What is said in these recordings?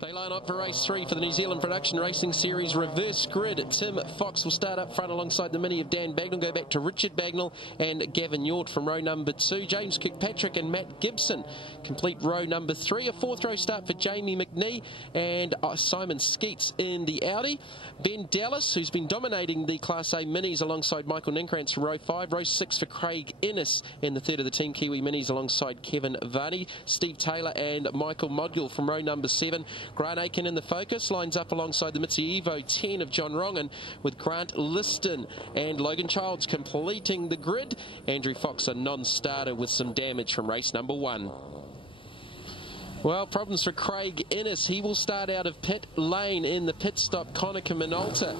They line up for race 3 for the New Zealand Production Racing Series Reverse Grid. Tim Fox will start up front alongside the Mini of Dan Bagnall. Go back to Richard Bagnall and Gavin Yort from row number 2. James Kirkpatrick and Matt Gibson complete row number 3. A fourth row start for Jamie McNee and Simon Skeets in the Audi. Ben Dallas, who's been dominating the Class A Minis alongside Michael Ninkrantz from row 5. Row 6 for Craig Ennis in the third of the Team Kiwi Minis alongside Kevin Varney. Steve Taylor and Michael Modgill from row number 7. Grant Aiken in the focus, lines up alongside the Mitsubishi Evo 10 of John Rongan, with Grant Liston and Logan Childs completing the grid. Andrew Fox, a non-starter with some damage from race number 1. Well, problems for Craig Ennis. He will start out of pit lane in the pit stop. Konica Minolta,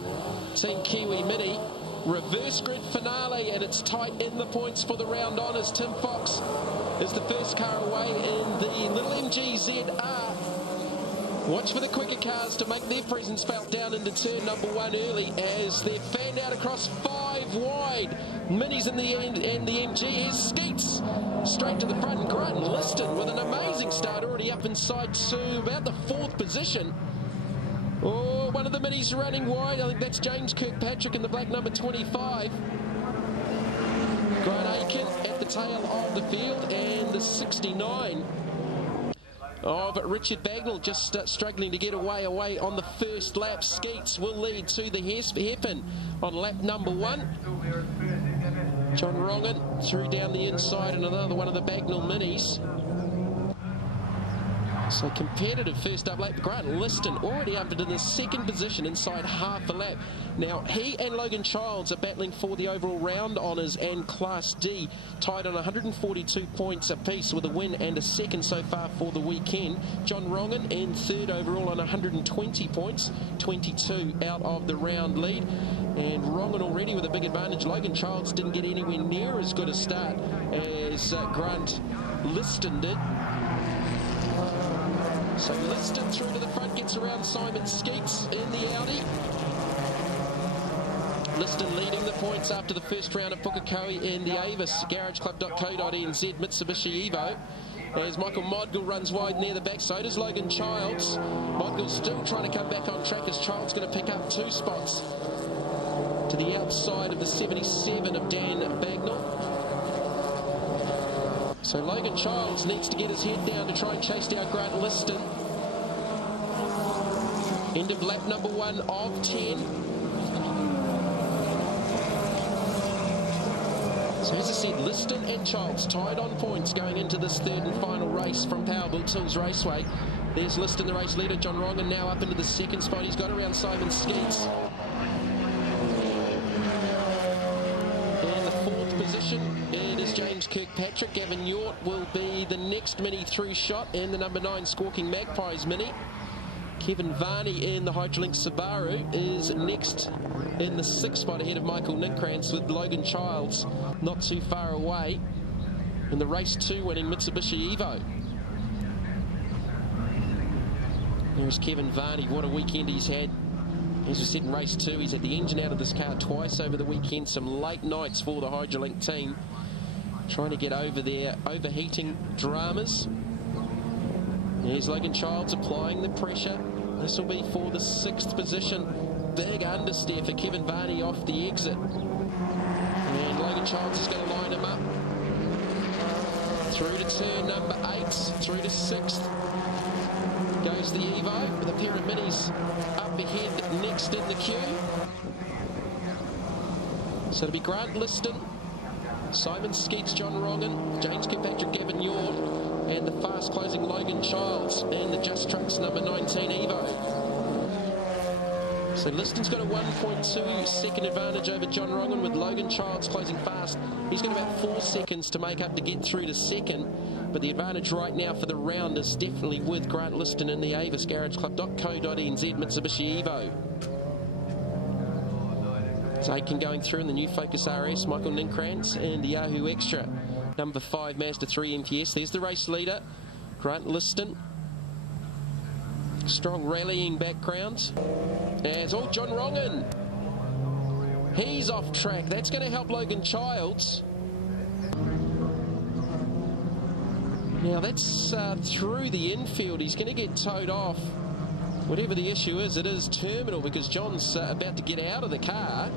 Team Kiwi Mini. Reverse grid finale, and it's tight in the points for the round on as Tim Fox is the first car away in the little MGZR. Watch for the quicker cars to make their presence felt down into turn number 1 early as they're fanned out across 5 wide. Minis in the end and the MG. Here's Skeets straight to the front, and Grant Liston with an amazing start already up inside to about the 4th position. Oh, one of the Minis running wide. I think that's James Kirkpatrick in the black number 25. Grant Aiken at the tail of the field, and the 69 of Richard Bagnall just struggling to get away on the first lap. Skeets will lead to the hairpin on lap number 1. John Rongan through down the inside, and another one of the Bagnall Minis. So competitive first up lap. Grant Liston already up into the 2nd position inside half a lap. Now he and Logan Childs are battling for the overall round honours and Class D, tied on 142 points apiece with a win and a 2nd so far for the weekend. John Rongan in 3rd overall on 120 points, 22 out of the round lead. And Rongan already with a big advantage. Logan Childs didn't get anywhere near as good a start as Grant Liston did. So Liston through to the front, gets around Simon Skeets in the Audi. Liston leading the points after the first round of Pukekohe in the Avis GarageClub.co.nz Mitsubishi Evo. As Michael Modgill runs wide near the back, so does Logan Childs. Modgill's still trying to come back on track as Childs going to pick up 2 spots to the outside of the 77 of Dan Bagnall. So Logan Childs needs to get his head down to try and chase down Grant Liston. End of lap number 1 of 10. So as I said, Liston and Childs tied on points going into this 3rd and final race from Powerbuilt Tools Raceway. There's Liston, the race leader. John Rongan now up into the 2nd spot. He's got around Simon Skeets. Position, it is James Kirkpatrick. Gavin Yort will be the next Mini through shot in the number 9 Squawking Magpies Mini. Kevin Varney in the Hydrolink Subaru is next in the 6th spot ahead of Michael Ninkrantz, with Logan Childs not too far away in the race 2 winning Mitsubishi Evo. There's Kevin Varney. What a weekend he's had. As we said in race 2, he's had the engine out of this car twice over the weekend. Some late nights for the Hydrolink team, trying to get over their overheating dramas. Here's Logan Childs applying the pressure. This will be for the 6th position. Big understeer for Kevin Varney off the exit. And Logan Childs is going to line him up. Through to turn number 8, through to 6th. Goes the Evo with a pair of Minis up ahead next in the queue. So it'll be Grant Liston, Simon Skeets, John Rongan, James Kirkpatrick, Gavin Yort, and the fast closing Logan Childs in the Just Trucks number 19 Evo. So Liston's got a 1.2 second advantage over John Rongan, with Logan Childs closing fast. He's got about 4 seconds to make up to get through to 2nd. But the advantage right now for the round is definitely with Grant Liston in the Avis GarageClub.co.nz Mitsubishi Evo. It's Aiken going through in the new Focus RS, Michael Ninkrantz and the Yahoo Extra number 5 Mazda 3 MTS. There's the race leader, Grant Liston. Strong rallying background. As all John Rongan. He's off track. That's going to help Logan Childs. Now that's through the infield. He's going to get towed off. Whatever the issue is, it is terminal because John's about to get out of the car.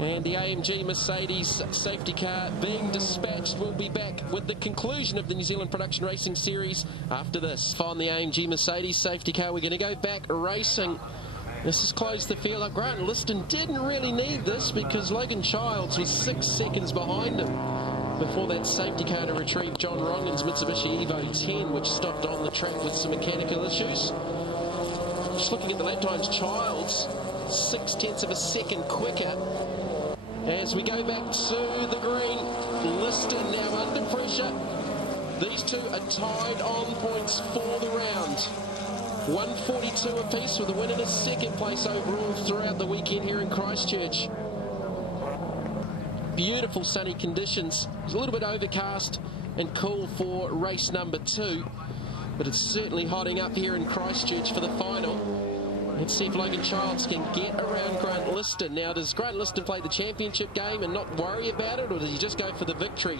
And the AMG Mercedes safety car being dispatched. We'll be back with the conclusion of the New Zealand Production Racing Series after this. On the AMG Mercedes safety car, we're going to go back racing. This has closed the field up. Grant Liston didn't really need this because Logan Childs was 6 seconds behind him before that safety car to retrieve John Rongan's Mitsubishi Evo 10, which stopped on the track with some mechanical issues. Just looking at the lap times, Childs 0.6 of a second quicker. As we go back to the green, Liston now under pressure. These two are tied on points for the round. 142 apiece with a win in a second place overall throughout the weekend here in Christchurch. Beautiful sunny conditions. It's a little bit overcast and cool for race number 2, but it's certainly hotting up here in Christchurch for the final. Let's see if Logan Childs can get around Grant Liston. Now, does Grant Liston play the championship game and not worry about it, or does he just go for the victory?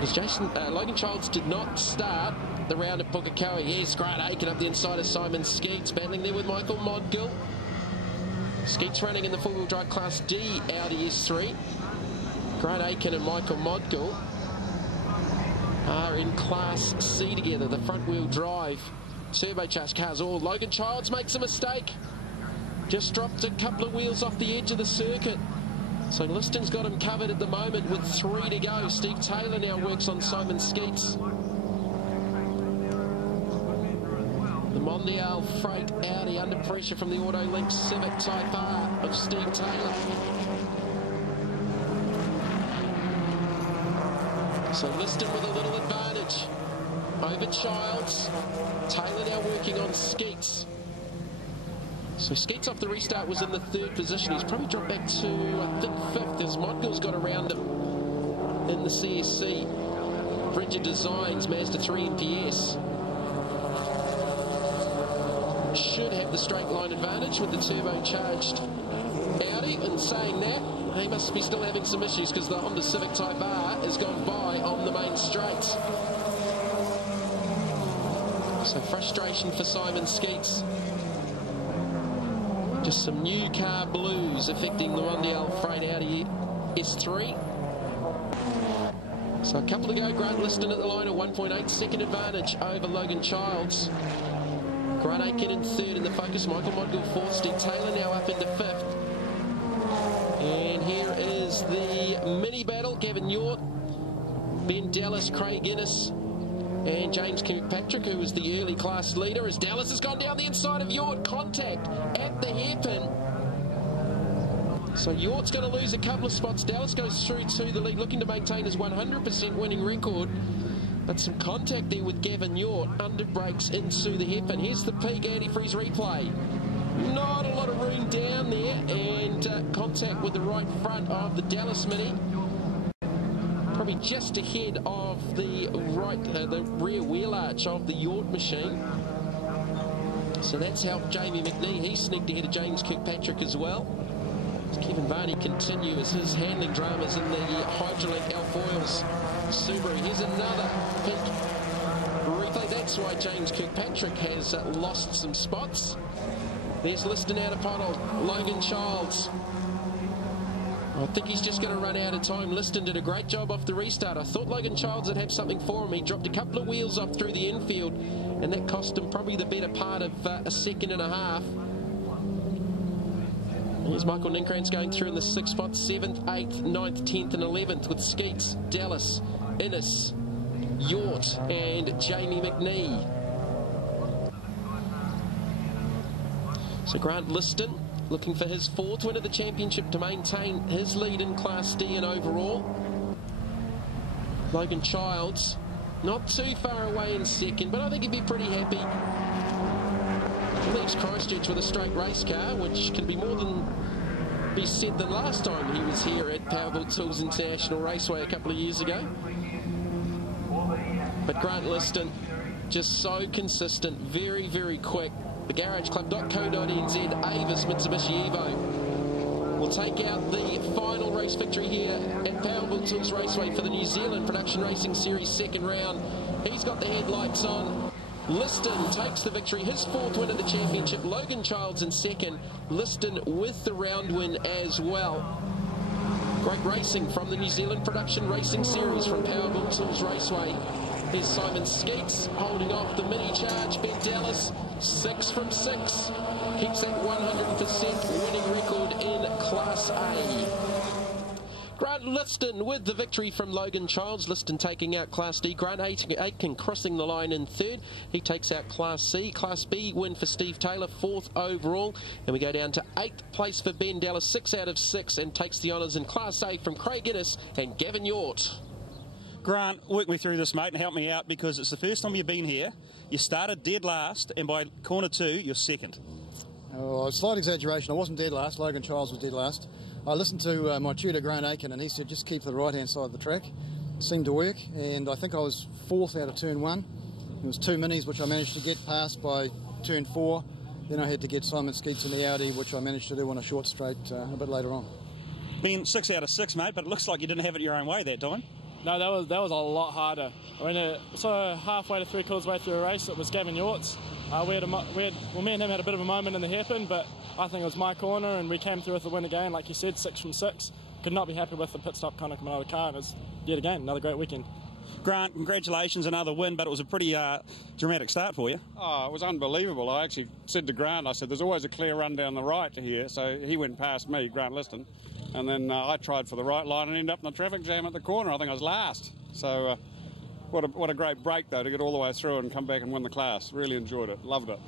Because Logan Childs did not start the round at Pukekohe. Yes, Grant Aiken up the inside of Simon Skeets, battling there with Michael Modgill. Skeets running in the four-wheel drive Class D Audi S3. Grant Aiken and Michael Modgill are in Class C together, the front-wheel drive turbocharged cars. Oh, Logan Childs makes a mistake. Just dropped a couple of wheels off the edge of the circuit. So Liston's got him covered at the moment with 3 to go. Steve Taylor now works on Simon Skeets. The Mondial Freight Audi under pressure from the Autolink Civic Type R of Steve Taylor. So Liston with a little advantage over Childs. Taylor now working on Skeets. So Skeets off the restart was in the 3rd position. He's probably dropped back to, I think, 5th as Modgill's got around him in the CSC. Bridger Designs Mazda 3 MPS should have the straight line advantage with the turbocharged Audi. And saying that, he must be still having some issues because the Honda Civic Type R has gone by on the main straight. So frustration for Simon Skeets. Just some new car blues affecting the Mondial Freight Audi S3. So a couple to go. Grant Liston at the line, a 1.8 second advantage over Logan Childs. Grant Aiken in 3rd in the focus. Michael Modgill 4th. Steve Taylor now up into 5th. And here is the mini battle. Gavin York, Ben Dallas, Craig Innes, and James Kirkpatrick, who was the early class leader, as Dallas has gone down the inside of York. Contact at the hairpin. So York's going to lose a couple of spots. Dallas goes through to the lead, looking to maintain his 100% winning record. But some contact there with Gavin York. Under brakes into the hairpin. Here's the peak antifreeze replay. Not a lot of room down there, and contact with the right front of the Dallas Mini. Probably just ahead of the the rear wheel arch of the York machine. So that's helped Jamie McNee. He sneaked ahead of James Kirkpatrick as well. As Kevin Varney continues his handling dramas in the Hydrolink Alfoils Subaru. Here's another peak replay. That's why James Kirkpatrick has lost some spots. There's Liston out of pothole. Logan Childs. I think he's just going to run out of time. Liston did a great job off the restart. I thought Logan Childs would have something for him. He dropped a couple of wheels off through the infield, and that cost him probably the better part of a second and a half. Here's Michael Ninkrans going through in the 6th spot, 7th, 8th, 9th, 10th and 11th with Skeets, Dallas, Innes, Yort and Jamie McNee. So Grant Liston looking for his 4th win of the championship to maintain his lead in Class D and overall. Logan Childs not too far away in 2nd, but I think he'd be pretty happy. He leaves Christchurch with a straight race car, which can be more than be said than last time he was here at Powerbuilt Tools International Raceway a couple of years ago. But Grant Liston just so consistent, very, very quick. The GarageClub.co.nz Avis Mitsubishi Evo will take out the final race victory here at Powerbuilt Tools Raceway for the New Zealand Production Racing Series 2nd round. He's got the headlights on. Liston takes the victory, his 4th win of the championship. Logan Childs in 2nd. Liston with the round win as well. Great racing from the New Zealand Production Racing Series from Powerbuilt Tools Raceway. Here's Simon Skeets holding off the mini charge. Ben Dallas, 6 from 6. Keeps that 100% winning record in Class A. Grant Liston with the victory from Logan Childs. Liston taking out Class D. Grant Aitken crossing the line in 3rd. He takes out Class C. Class B win for Steve Taylor, 4th overall. And we go down to 8th place for Ben Dallas, 6 out of 6, and takes the honours in Class A from Craig Innes and Gavin Yort. Grant, work me through this, mate, and help me out, because it's the first time you've been here. You started dead last, and by corner 2, you're 2nd. Oh, a slight exaggeration. I wasn't dead last. Logan Childs was dead last. I listened to my tutor, Grant Aitken, and he said just keep to the right-hand side of the track. It seemed to work, and I think I was 4th out of turn 1. There was 2 minis, which I managed to get past by turn 4. Then I had to get Simon Skeets in the Audi, which I managed to do on a short straight a bit later on. Been 6 out of 6, mate, but it looks like you didn't have it your own way that time. No, that was a lot harder. I mean, so halfway to 3/4 way through the race, it was Gavin Yort's. Me and him had a bit of a moment in the hairpin, but I think it was my corner, and we came through with the win again. Like you said, 6 from 6. Could not be happy with the pit stop kind of coming out of the car. And it's yet again another great weekend. Grant, congratulations, another win, but it was a pretty dramatic start for you. Oh, it was unbelievable. I actually said to Grant, I said, there's always a clear run down the right to here. So he went past me, Grant Liston, and then I tried for the right line and ended up in the traffic jam at the corner. I think I was last. So what a great break, though, to get all the way through and come back and win the class. Really enjoyed it. Loved it.